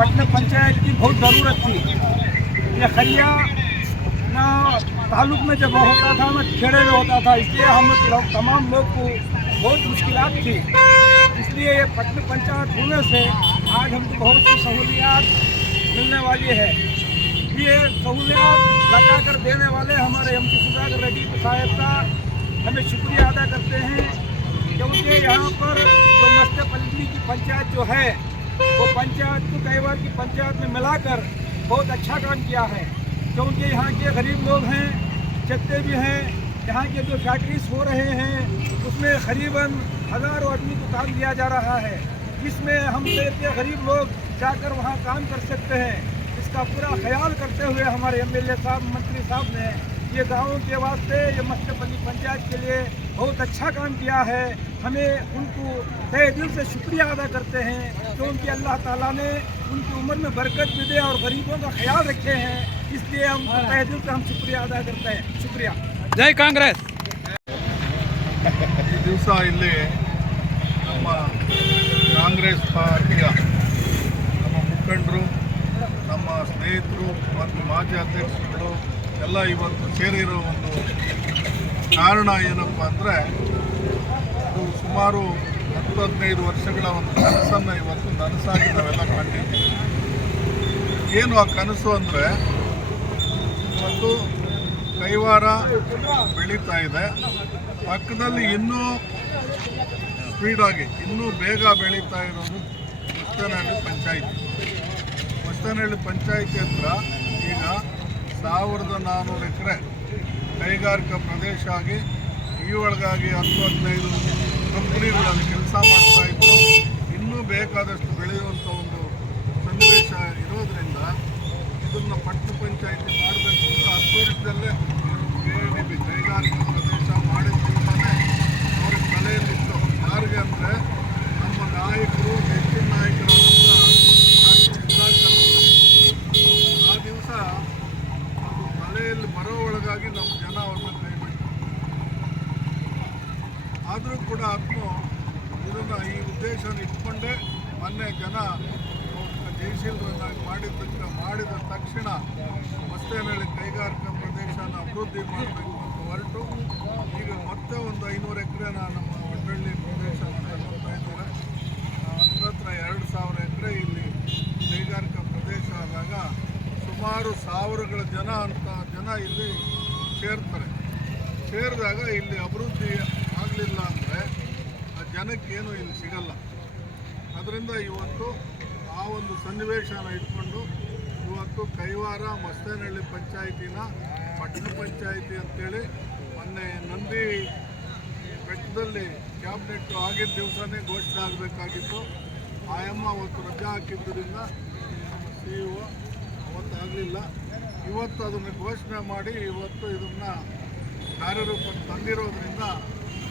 पटना पंचायत की बहुत ज़रूरत थी। ये खरिया ना ताल्लुक में जब होता था, ना खेड़े में होता था, इसलिए हम लोग तमाम लोग को बहुत मुश्किल थी। इसलिए ये पटना पंचायत होने से आज हमको बहुत सी सहूलियात मिलने वाली है। ये सहूलियात लगा कर देने वाले हमारे एम पी सुधाकर रेड्डी साहब का हमें शुक्रिया अदा करते हैं। क्योंकि यहाँ पर जो मस्तपल्ली की पंचायत जो है पंचायत को कई बार की पंचायत में मिलाकर बहुत अच्छा काम किया है। क्योंकि यहाँ के गरीब लोग हैं, जितने भी हैं, यहाँ के जो फैक्ट्रीज हो रहे हैं, उसमें करीबन हज़ारों आदमी को काम दिया जा रहा है। इसमें हम देश के गरीब लोग जाकर वहाँ काम कर सकते हैं। इसका पूरा ख्याल करते हुए हमारे एमएलए साहब, मंत्री साहब ने ये गाँव के वास्ते, ये मस्तपल्ली पंचायत के लिए बहुत अच्छा काम किया है हमें उनको तय दिल से शुक्रिया अदा करते हैं क्योंकि अल्लाह ताला ने उनकी उम्र में बरकत भी दे और गरीबों का ख्याल रखे हैं इसलिए हम तय दिल से हम शुक्रिया अदा करते हैं शुक्रिया ಜೈ ಕಾಂಗ್ರೆಸ್ ಈ ದಿವಸ ಇಲ್ಲಿ ನಮ್ಮ ಕಾಂಗ್ರೆಸ್ ಪಾರ್ಟಿಯ ನಮ್ಮ ಮುಖಂಡರು ನಮ್ಮ ಸ್ನೇಹಿತರು ಮತ್ತು ಮಾಜಿ ಅಧ್ಯಕ್ಷರುಗಳು ಎಲ್ಲ ಇವತ್ತು ಸೇರಿರೋ ಒಂದು ಕಾರಣ ಏನಪ್ಪ ಅಂದರೆ ಸುಮಾರು ಹತ್ತು ಹದಿನೈದು ವರ್ಷಗಳ ಒಂದು ಕನಸನ್ನು ಇವತ್ತು ನನಸಾಗಿ ನಾವೆಲ್ಲ ಕಂಡಿದ್ದೀವಿ ಏನು ಆ ಕನಸು ಅಂದರೆ, ಇವತ್ತು ಕೈವಾರ ಬೆಳೀತಾ ಇದೆ. ಪಕ್ಕದಲ್ಲಿ ಇನ್ನೂ ಸ್ಪೀಡಾಗಿ ಇನ್ನೂ ಬೇಗ ಬೆಳೀತಾ ಇರೋದು ಹೊಸ್ತನಹಳ್ಳಿ ಪಂಚಾಯಿತಿ. ಹೊಸ್ತನಹಳ್ಳಿ ಪಂಚಾಯಿತಿ ಹತ್ರ ಈಗ ಸಾವಿರದ ನಾನ್ನೂರು ಎಕರೆ ಕೈಗಾರಿಕಾ ಪ್ರದೇಶ ಆಗಿ ಈ ಒಳಗಾಗಿ ಹತ್ತು ಹದಿನೈದು ಕಂಪ್ನಿಗಳಲ್ಲಿ ಕೆಲಸ ಮಾಡ್ತಾ ಇದ್ದು ಇನ್ನೂ ಬೇಕಾದಷ್ಟು ಬೆಳೆಯುವಂಥ ಒಂದು ಸನ್ನಿವೇಶ ಇರೋದರಿಂದ ಇದನ್ನು ಪಟ್ಟಣ ಪಂಚಾಯಿತಿ ಮಾಡಬೇಕು ಅಂತ ಹತ್ತು ವರ್ಷದಲ್ಲೇ ಕೆ ಡಿ ಬಿ ಕೈಗಾರಿಕಾ ಪ್ರದೇಶ ಮಾಡಿದ್ದಿಂದಲೇ ಅವ್ರಿಗೆ ತಲೆಯಲ್ಲಿತ್ತು. ಯಾರಿಗೆ ಅಂದರೆ ನಮ್ಮ ನಾಯಕರು, ಹೆಚ್ಚಿನ ನಾಯಕರು ಆ ದಿವಸ ಅದು ತಲೆಯಲ್ಲಿ ಬರೋ ಒಳಗಾಗಿ ನಮ್ಮ ಜನ ಅವ್ರನ್ನ ಕೈ ಬಿಟ್ಟು ಆದರೂ ಕೂಡ ಅದನ್ನು ಇದನ್ನು ಈ ಉದ್ದೇಶನ ಇಟ್ಕೊಂಡೇ ಮೊನ್ನೆ ಜನ ಅವ್ರನ್ನ ಜಯಶೀಲರನ್ನಾಗಿ ಮಾಡಿದ್ದಕ್ಕೆ ಮಾಡಿದ ತಕ್ಷಣ ಮಸ್ತೇನಹಳ್ಳಿ ಕೈಗಾರಿಕಾ ಪ್ರದೇಶನ ಅಭಿವೃದ್ಧಿ ಮಾಡಬೇಕು ಅಂತ ಹೊರಟು ಈಗ ಮತ್ತೆ ಒಂದು ಐನೂರು ಎಕರೆನ ನಮ್ಮ ಒಡ್ಡಳ್ಳಿ ಪ್ರದೇಶ ತಗೊಳ್ತಾ ಇದ್ದಾರೆ ಹತ್ರ ಹತ್ರ ಎರಡು ಸಾವಿರ ಎಕರೆ ಇಲ್ಲಿ ಕೈಗಾರಿಕಾ ಪ್ರದೇಶ ಆದಾಗ ಸುಮಾರು ಸಾವಿರಗಳ ಜನ ಅಂತ ಜನ ಇಲ್ಲಿ ಸೇರ್ತಾರೆ ಸೇರಿದಾಗ ಇಲ್ಲಿ ಅಭಿವೃದ್ಧಿ ಆಗಲಿಲ್ಲ ಅಂದರೆ ಆ ಜನಕ್ಕೇನು ಇಲ್ಲಿ ಸಿಗಲ್ಲ. ಅದರಿಂದ ಇವತ್ತು ಆ ಒಂದು ಸನ್ನಿವೇಶನ ಇಟ್ಕೊಂಡು ಇವತ್ತು ಕೈವಾರ ಮಸ್ತೇನಹಳ್ಳಿ ಪಂಚಾಯಿತಿನ ಪಟ್ಟಣ ಪಂಚಾಯಿತಿ ಅಂತೇಳಿ ಮೊನ್ನೆ ನಂದಿ ಬೆಟ್ಟದಲ್ಲಿ ಕ್ಯಾಬಿನೆಟ್ ಆಗಿದ್ದ ದಿವಸನೇ ಘೋಷಣೆ ಆಗಬೇಕಾಗಿತ್ತು. ಆಯಮ್ಮ ಅವತ್ತು ರಜೆ ಹಾಕಿದ್ದರಿಂದ ಸಿ ಇ ಅವತ್ತಾಗಲಿಲ್ಲ. ಇವತ್ತು ಅದನ್ನು ಘೋಷಣೆ ಮಾಡಿ ಇವತ್ತು ಇದನ್ನು ಕಾರ್ಯರೂಪಕ್ಕೆ ತಂದಿರೋದ್ರಿಂದ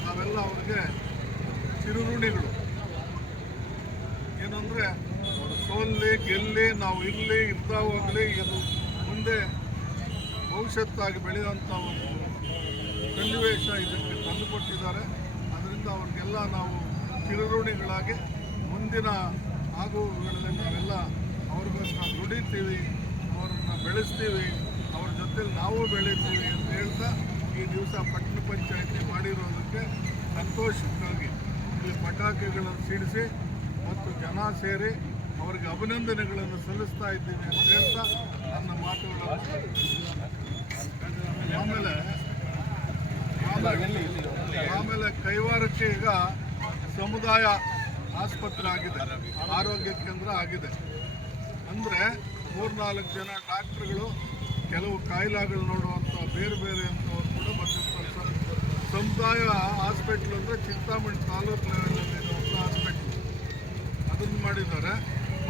ನಾವೆಲ್ಲ ಅವ್ರಿಗೆ ಚಿರುಋಣಿಗಳು ಏನಂದರೆ ಅವರು ಸೋಲ್ಲಿ, ಗೆಲ್ಲಿ, ನಾವು ಇಲ್ಲಿ ಇರ್ತಾ ಹೋಗಲಿ ಇದು ಮುಂದೆ ಭವಿಷ್ಯತ್ತಾಗಿ ಬೆಳೆಯುವಂಥ ಒಂದು ಸನ್ನಿವೇಶ ಇದಕ್ಕೆ ತಂದುಕೊಟ್ಟಿದ್ದಾರೆ ಅದರಿಂದ ಅವ್ರಿಗೆಲ್ಲ ನಾವು ಚಿರುಋಣಿಗಳಾಗಿ ಮುಂದಿನ ಆಗುವುಗಳಲ್ಲಿ ನಾವೆಲ್ಲ ಅವ್ರಿಗೋಸ್ಕರ ದುಡಿತೀವಿ, ಅವ್ರನ್ನ ಬೆಳೆಸ್ತೀವಿ, ಅವ್ರ ಜೊತೆಲಿ ನಾವು ಬೆಳಿತೀವಿ ಅಂತ ಹೇಳ್ತಾ ಈ ದಿವಸ ಪಟ್ಟಣ ಪಂಚಾಯತಿ ಮಾಡಿರೋದಕ್ಕೆ ಸಂತೋಷಕ್ಕಾಗಿ ಇಲ್ಲಿ ಪಟಾಕಿಗಳನ್ನು ಸಿಡಿಸಿ ಮತ್ತು ಜನ ಸೇರಿ ಅವರಿಗೆ ಅಭಿನಂದನೆಗಳನ್ನು ಸಲ್ಲಿಸ್ತಾ ಇದ್ದೀನಿ ಅಂತ ಹೇಳ್ತಾ ನನ್ನ ಮಾತುಗಳನ್ನು ಆಮೇಲೆ ಆಮೇಲೆ ಕೈವಾರಕ್ಕೆ ಈಗ ಸಮುದಾಯ ಆಸ್ಪತ್ರೆ ಆಗಿದೆ ಆರೋಗ್ಯ ಕೇಂದ್ರ ಆಗಿದೆ. ಅಂದರೆ ಮೂರ್ನಾಲ್ಕು ಜನ ಡಾಕ್ಟ್ರುಗಳು ಕೆಲವು ಕಾಯಿಲೆಗಳು ನೋಡುವಂಥ ಬೇರೆ ಬೇರೆ ಸರ್ ಸಮುದಾಯ ಹಾಸ್ಪಿಟ್ಲ್ ಅಂದರೆ ಚಿಂತಾಮಣಿ ತಾಲೂಕು ಲೆವೆಲಲ್ಲಿ ಇರುವಂಥ ಹಾಸ್ಪಿಟ್ಲ್. ಅದನ್ನು ಮಾಡಿದ್ದಾರೆ.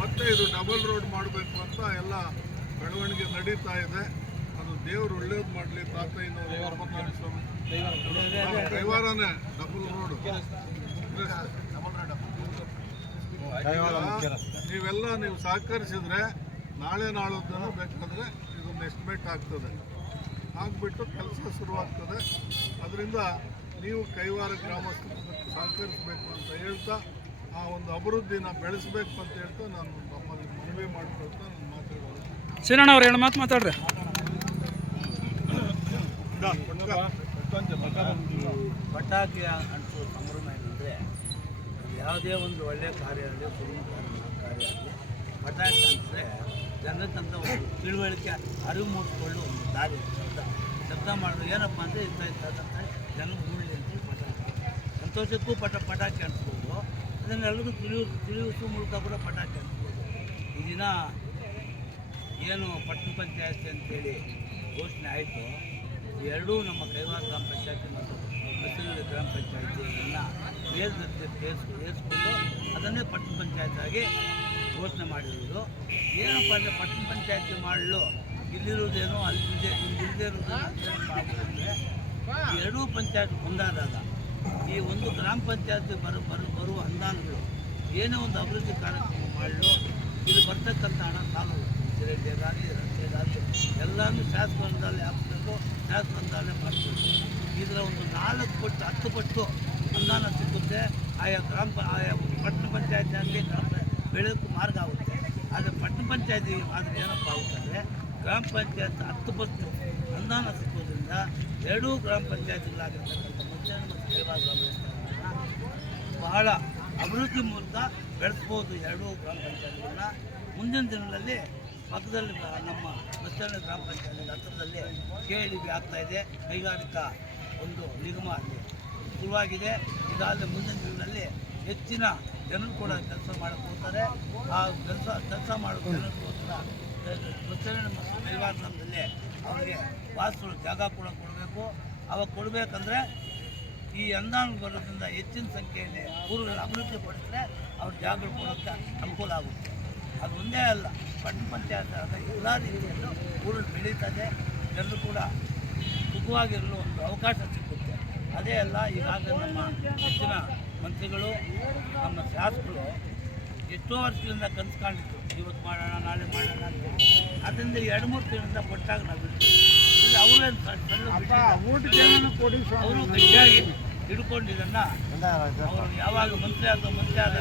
ಮತ್ತು ಇದು ಡಬಲ್ ರೋಡ್ ಮಾಡಬೇಕು ಅಂತ ಎಲ್ಲ ಬೆಳವಣಿಗೆ ನಡೀತಾ ಇದೆ. ಅದು ದೇವರು ಒಳ್ಳೇದು ಮಾಡಲಿ ತಾತಯ್ಯನವರು. ಇಪ್ಪತ್ನಾಲ್ಕು ಸ್ವಾಮಿ. ಕೈವಾರನೇ ಡಬಲ್ ರೋಡು ನೀವೆಲ್ಲ ನೀವು ಸಹಕರಿಸಿದ್ರೆ ನಾಳೆ ನಾಳೆ ಬೇಕಾದರೆ ಇದೊಂದು ಎಸ್ಟಿಮೇಟ್ ಆಗ್ತದೆ. ಆಗಿಬಿಟ್ಟು ಕೆಲಸ ಶುರುವಾಗ್ತದೆ. ಅದರಿಂದ ನೀವು ಕೈವಾರ ಗ್ರಾಮಸ್ಥರು ಸಹಕರಿಸಬೇಕು ಅಂತ ಹೇಳ್ತಾ ಆ ಒಂದು ಅಭಿವೃದ್ಧಿನ ಬೆಳೆಸಬೇಕು ಅಂತ ಹೇಳ್ತಾ ನಾನು ತಮ್ಮಲ್ಲಿ ಮನವಿ ಮಾಡಿಕೊಳ್ತಾ ನಾನು ಮಾತಾಡೋದು ಸೀನಣ್ಣ ಅವ್ರು ಎರಡು ಮಾತು ಮಾತಾಡ್ರಿ. ಪಟಾಕಿ ಅಂಟು ಸಂಭ್ರಮ ಏನಂದರೆ ಯಾವುದೇ ಒಂದು ಒಳ್ಳೆಯ ಕಾರ್ಯ ಆಗಲಿ ಕುಟುಂಬ ಕಾರ್ಯ ಆಗಲಿ ಪಟಾಕಿ ಅಂಟಿದ್ರೆ ಜನಕ್ಕಂತ ಒಂದು ತಿಳುವಳಿಕೆ, ಅರಿವು ಮೂಡಿಸ್ಕೊಳ್ಳೋ ಒಂದು ದಾರಿ ಶಬ್ದ. ಶಬ್ದ ಮಾಡೋದು ಏನಪ್ಪ ಅಂದರೆ ಇಂಥ ಇಂಥದ್ದಂತ ಜನ ಮೂಡಲಿ ಅಂತ ಪಟಾಕಿ ಸಂತೋಷಕ್ಕೂ ಪಟ, ಪಟಾಕಿ ಅಂಟಿಸ್ಬೋದು ಅದನ್ನೆಲ್ಲರಿಗೂ ತಿಳಿಯು ತಿಳಿಯುವ ಮೂಲಕ ಕೂಡ ಪಟಾಕಿ ಅಂಟಿಸ್ಬೋದು ಈ ದಿನ ಏನು ಪಟ್ಟಣ ಪಂಚಾಯತಿ ಅಂತೇಳಿ ಘೋಷಣೆ ಆಯಿತು. ಎರಡೂ ನಮ್ಮ ಕೈವಾರ ಗ್ರಾಮ ಪಂಚಾಯತಿ ಮತ್ತು ಮಸೂರಿ ಗ್ರಾಮ ಪಂಚಾಯತಿಯನ್ನು ಏರ್ಸ್ಕೊಂಡು ಅದನ್ನೇ ಪಟ್ಟಣ ಪಂಚಾಯತ್ ಘೋಷಣೆ ಮಾಡಿರೋದು ಏನಪ್ಪ ಅಂದರೆ ಪಟ್ಟಣ ಪಂಚಾಯತಿ ಮಾಡಲು. ಇಲ್ಲಿರುವುದೇನೋ, ಅಲ್ಲಿ ಇಲ್ಲದೇ ಇರುವುದೇನೋ ಎರಡೂ ಪಂಚಾಯತ್ ಒಂದಾದಾಗ ಈ ಒಂದು ಗ್ರಾಮ ಪಂಚಾಯತಿ ಬರ ಬರ, ಬರುವ ಅನುದಾನಗಳು ಏನೇ ಒಂದು ಅಭಿವೃದ್ಧಿ ಕಾರ್ಯಕ್ರಮ ಮಾಡಲು ಇದು ಬರ್ತಕ್ಕಂಥ ಹಣ ಸಾಲ ಸಿಲಿಂಡರ್ಗಾಗಲಿ ರಸ್ತೆಗಾಗಲಿ ಎಲ್ಲನೂ ಶಾಸಕರದಲ್ಲಿ ಹಾಕಬೇಕು ಶಾಸಕರದಲ್ಲೇ ಮಾಡಬೇಕು. ಇದರ ಒಂದು ನಾಲ್ಕು ಪಟ್ಟು, ಹತ್ತು ಪಟ್ಟು ಅನುದಾನ ಸಿಗುತ್ತೆ ಆಯಾ ಗ್ರಾಮ, ಆಯಾ ಪಟ್ಟಣ ಪಂಚಾಯತಿ ಆಗಲಿ, ಗ್ರಾಮ ಬೆಳೆಯೋಕ್ಕೂ ಮಾರ್ಗ ಆಗುತ್ತೆ. ಆದರೆ ಪಟ್ಟಣ ಪಂಚಾಯತಿ ಆದರೆ ಏನಪ್ಪ ಆಗುತ್ತಂದರೆ ಗ್ರಾಮ ಪಂಚಾಯತ್ ಹತ್ತು ಪಟ್ಟು ಅನುದಾನ ಸಿಕ್ಕೋದ್ರಿಂದ ಎರಡೂ ಗ್ರಾಮ ಪಂಚಾಯತ್ಗಳಾಗಿರ್ತಕ್ಕಂಥ ಮುಚ್ಚನ ಮತ್ತು ಸೇವಾ ಗ್ರಾಮ ಬಹಳ ಅಭಿವೃದ್ಧಿ ಮೂಲಕ ಬೆಳೆಸ್ಬೋದು ಎರಡೂ ಗ್ರಾಮ ಪಂಚಾಯತ್ಗಳನ್ನ. ಮುಂದಿನ ದಿನಗಳಲ್ಲಿ ಪಕ್ಕದಲ್ಲಿ ನಮ್ಮ ಬಸ್ಸಳ್ಳಿ ಗ್ರಾಮ ಪಂಚಾಯತ್ ಹತ್ತಿರದಲ್ಲಿ ಕೆ ಡಿ ಬಿ ಆಗ್ತಾ ಇದೆ. ಕೈಗಾರಿಕಾ ಒಂದು ನಿಗಮ ಅಲ್ಲಿ ಶುರುವಾಗಿದೆ. ಇದಾದ ಮುಂದಿನ ದಿನಗಳಲ್ಲಿ ಹೆಚ್ಚಿನ ಜನರು ಕೂಡ ಕೆಲಸ ಮಾಡಕ್ಕೆ ಹೋಗ್ತಾರೆ. ಆ ಕೆಲಸ ಕೆಲಸ ಮಾಡೋ ಜನರಿಗೋಸ್ಕರ ಬಸ್ಸಳ್ಳಿ ಮತ್ತು ಕೈಗಾರ ಅವರಿಗೆ ವಾಸಗಳು ಜಾಗ ಕೂಡ ಕೊಡಬೇಕು. ಅವಾಗ ಕೊಡಬೇಕಂದ್ರೆ ಈ ಅನುದಾನ ಬರೋದ್ರಿಂದ ಹೆಚ್ಚಿನ ಸಂಖ್ಯೆಯಲ್ಲಿ ಊರುಗಳ ಅಭಿವೃದ್ಧಿ ಪಡಿಸಿದ್ರೆ ಅವ್ರ ಜಾಗಗಳು ಕೊಡೋಕ್ಕೆ ಅನುಕೂಲ ಆಗುತ್ತೆ. ಅದು ಒಂದೇ ಅಲ್ಲ ಪಟ್ಟಣ ಪಂಚಾಯತ್ ಆದ ಎಲ್ಲ ರೀತಿಯಲ್ಲೂ ಊರು ಬೆಳೀತದೆ. ಜನರು ಕೂಡ ಸುಖವಾಗಿರಲು ಒಂದು ಅವಕಾಶ ಸಿಗುತ್ತೆ. ಅದೇ ಅಲ್ಲ, ಈಗಾಗಲೇ ನಮ್ಮ ಹೆಚ್ಚಿನ ಮಂತ್ರಿಗಳು ನಮ್ಮ ಶಾಸಕರು ಎಷ್ಟೋ ವರ್ಷಗಳಿಂದ ಕನಸು ಕಾಣಿತ್ತು ಇವತ್ತು ಮಾಡೋಣ ನಾಳೆ ಮಾಡೋಣ ಅಂತ ಅದರಿಂದ ಎರಡು ಮೂರು ತಿಂಗಳಿಂದ ಕೊಟ್ಟಾಗ ನಾವು ಅವರೇ ಅವರು ಗಟ್ಟಿಯಾಗಿ ಹಿಡ್ಕೊಂಡಿದ್ದನ್ನು ಅವರು ಯಾವಾಗ ಮಂತ್ರಿ ಆದ ಮಂತ್ರಿ ಆದ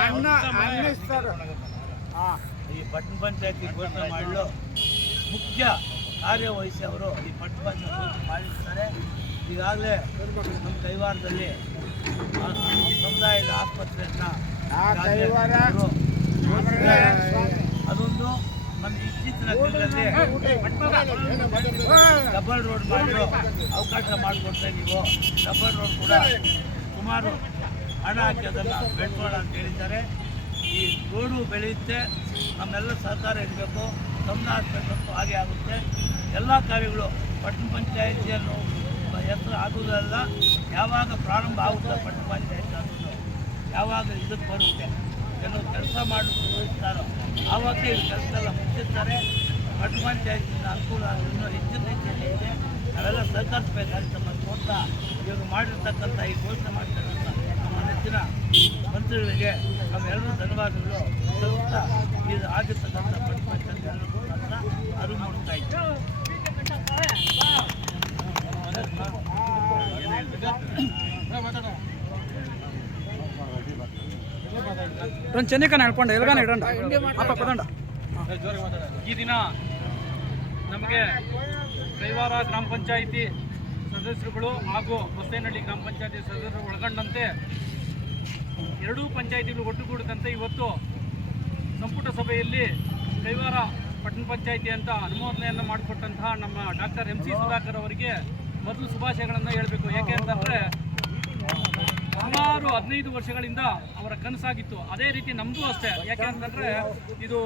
ಅನ್ನ ಅನ್ನಿಸ್ತಾರೆ ಹಾಂ ಪಟ್ಟಣ ಪಂಚಾಯತಿ ಘೋಷಣೆ ಮಾಡಲು ಮುಖ್ಯ ಕಾರ್ಯವಹಿಸಿ ಅವರು ಈ ಪಟ್ಟಣ ಪಂಚಾಯತ್ ಘೋಷಣೆ ಮಾಡಿರ್ತಾರೆ. ಈಗಾಗಲೇ ನಮ್ಮ ಕೈವಾರದಲ್ಲಿ ಸಮುದಾಯದ ಆಸ್ಪತ್ರೆಯನ್ನು. ಅದೊಂದು ನಮ್ಮ ಇತ್ತೀಚಿನ ದಿನಗಳಲ್ಲಿ ಡಬಲ್ ರೋಡ್ ಮಾಡಲು ಅವಕಾಶ ಮಾಡಿಕೊಡ್ತೇವೆ ನೀವು ಡಬಲ್ ರೋಡ್ ಕೂಡ ಸುಮಾರು ಹಣ ಹಾಕಿ ಅದನ್ನು ಬೆಳೆಸೋಣ ಅಂತ ಹೇಳಿದ್ದಾರೆ. ಈ ರೋಡು ಬೆಳೆಯುತ್ತೆ ನಮ್ಮೆಲ್ಲ ಸಹಕಾರ ಇರಬೇಕು ಗಮನ ಹಾಕಬೇಕಂತೂ ಹಾಗೆ ಆಗುತ್ತೆ. ಎಲ್ಲ ಕಾರ್ಯಗಳು ಪಟ್ಟಣ ಪಂಚಾಯಿತಿಯನ್ನು ಹೆಸರು ಆಗುವುದಲ್ಲ ಯಾವಾಗ ಪ್ರಾರಂಭ ಆಗುತ್ತೆ ಪಟ್ಟಣ ಪಂಚಾಯಿತಿ ಅನ್ನೋದು ಯಾವಾಗ ಇದಕ್ಕೆ ಬರುತ್ತೆ ಏನು ಕೆಲಸ ಮಾಡಿಸ್ತಾರೋ ಆವಾಗ ಈ ಕೆಲಸ ಎಲ್ಲ ಮುಚ್ಚಿರ್ತಾರೆ ಪಟ್ಟಣ ಪಂಚಾಯಿತಿಯಿಂದ ಅನುಕೂಲ ಇನ್ನೂ ಹೆಚ್ಚಿನ ರೀತಿಯಲ್ಲಿ ಇದೆ. ನಾವೆಲ್ಲ ಸಹಕರಿಸಬೇಕಾಗುತ್ತೆ ಮತ್ತು ಅಂತ ಇವರು ಮಾಡಿರ್ತಕ್ಕಂಥ ಈ ಘೋಷಣೆ ಮಾಡ್ತಕ್ಕಂಥ ನಮ್ಮ ನೆಚ್ಚಿನ ಮಂತ್ರಿಗಳಿಗೆ ನಮ್ಮೆಲ್ಲರೂ ಧನ್ಯವಾದಗಳು. ಇದು ಆಗಿರ್ತಕ್ಕಂಥ ಪಂಚಾಯತ್ ಎಲ್ಲರಿಗೂ ನನ್ನ ಅರಿವು ಮೂಡ್ತಾ ಇದ್ದೀನಿ ಒಂದು ಚೆನ್ನಿಕನ ಹೇಳ್ಕೊಂಡು ಎಲ್ಗಾನ ಇಡೋಣ. ಅಪ್ಪ ಪದಂಡ ಈ ದಿನ ನಮಗೆ ಕೈವಾರ ಗ್ರಾಮ ಪಂಚಾಯಿತಿ ಸದಸ್ಯರುಗಳು ಹಾಗೂ ಹೊಸೇನಹಳ್ಳಿ ಗ್ರಾಮ ಪಂಚಾಯಿತಿ ಸದಸ್ಯರು ಒಳಗೊಂಡಂತೆ ಎರಡೂ ಪಂಚಾಯಿತಿಗಳು ಒಟ್ಟುಗೂಡಿದಂತೆ ಇವತ್ತು ಸಂಪುಟ ಸಭೆಯಲ್ಲಿ ಕೈವಾರ ಪಟ್ಟಣ ಪಂಚಾಯಿತಿ ಅಂತ ಅನುಮೋದನೆಯನ್ನು ಮಾಡಿಕೊಟ್ಟಂತಹ ನಮ್ಮ ಡಾಕ್ಟರ್ ಎಂ ಸಿ ಸುಧಾಕರ್ ಅವರಿಗೆ ಮೊದಲು ಶುಭಾಶಯಗಳನ್ನು ಹೇಳಬೇಕು. ಯಾಕೆ ಅಂತಂದರೆ ಸುಮಾರು ಹದಿನೈದು ವರ್ಷಗಳಿಂದ ಅವರ ಕನಸಾಗಿತ್ತು. ಅದೇ ರೀತಿ ನಮ್ಮದು ಅಷ್ಟೇ. ಯಾಕೆ ಅಂತಂದರೆ ಇದು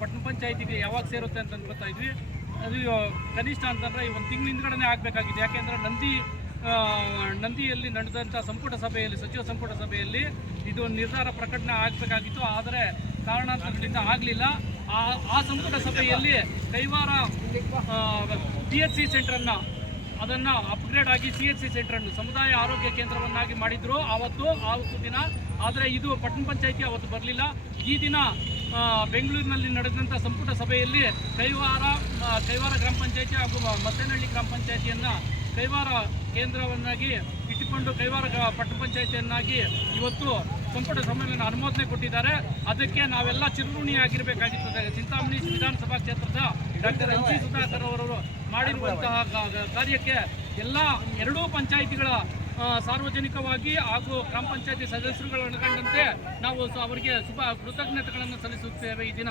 ಪಟ್ಟಣ ಪಂಚಾಯಿತಿಗೆ ಯಾವಾಗ ಸೇರುತ್ತೆ ಅಂತ ಅನ್ಕೋತಾ ಇದ್ವಿ ಅದು, ಕನಿಷ್ಠ ಅಂತಂದರೆ ಒಂದು ತಿಂಗಳ ಹಿಂದ್ಗಡೆ ಆಗಬೇಕಾಗಿತ್ತು. ಯಾಕೆಂದರೆ ನಂದಿ ನಂದಿಯಲ್ಲಿ ನಡೆದಂಥ ಸಂಪುಟ ಸಭೆಯಲ್ಲಿ, ಸಚಿವ ಸಂಪುಟ ಸಭೆಯಲ್ಲಿ ಇದು ನಿರ್ಧಾರ ಪ್ರಕಟಣೆ ಆಗಬೇಕಾಗಿತ್ತು. ಆದರೆ ಕಾರಣಾಂತರಗಳಿಂದ ಆಗಲಿಲ್ಲ. ಆ ಆ ಸಂಪುಟ ಸಭೆಯಲ್ಲಿ ಕೈವಾರ ಪಿ ಎಚ್ ಸಿ ಸೆಂಟ್ರನ್ನು, ಅದನ್ನು ಅಪ್ಗ್ರೇಡ್ ಆಗಿ ಸಿ ಎಚ್ ಸಿ ಸೆಂಟ್ರನ್ನು, ಸಮುದಾಯ ಆರೋಗ್ಯ ಕೇಂದ್ರವನ್ನಾಗಿ ಮಾಡಿದ್ರು ಆವತ್ತು ಆವತ್ತು ದಿನ. ಆದರೆ ಇದು ಪಟ್ಟಣ ಪಂಚಾಯಿತಿ ಅವತ್ತು ಬರಲಿಲ್ಲ. ಈ ದಿನ ಬೆಂಗಳೂರಿನಲ್ಲಿ ನಡೆದಂಥ ಸಂಪುಟ ಸಭೆಯಲ್ಲಿ ಕೈವಾರ ಕೈವಾರ ಗ್ರಾಮ ಪಂಚಾಯಿತಿ ಹಾಗೂ ಮತ್ತೇನಹಳ್ಳಿ ಗ್ರಾಮ ಪಂಚಾಯಿತಿಯನ್ನು ಕೈವಾರ ಕೇಂದ್ರವನ್ನಾಗಿ ಇಟ್ಟುಕೊಂಡು ಕೈವಾರ ಪಟ್ಟಣ ಪಂಚಾಯಿತಿಯನ್ನಾಗಿ ಇವತ್ತು ಸಂಪುಟ ಸಮ್ಮೇಳನ ಅನುಮೋದನೆ ಕೊಟ್ಟಿದ್ದಾರೆ. ಅದಕ್ಕೆ ನಾವೆಲ್ಲ ಚಿರಋಣಿಯಾಗಿರಬೇಕಾಗಿರ್ತದೆ ಚಿಂತಾಮಣಿ ವಿಧಾನಸಭಾ ಕ್ಷೇತ್ರದ ಡಾಕ್ಟರ್ ಎಂ ಸಿ ಸುಧಾಕರ್ ಅವರು ಮಾಡಿರುವಂತಹ ಕಾರ್ಯಕ್ಕೆ ಎಲ್ಲ ಎರಡೂ ಪಂಚಾಯಿತಿಗಳ ಸಾರ್ವಜನಿಕವಾಗಿ ಹಾಗೂ ಗ್ರಾಮ ಪಂಚಾಯಿತಿ ಸದಸ್ಯರುಗಳು ಒಳಗೊಂಡಂತೆ ನಾವು ಅವರಿಗೆ ಶುಭ ಕೃತಜ್ಞತೆಗಳನ್ನು ಸಲ್ಲಿಸುತ್ತೇವೆ ಈ ದಿನ.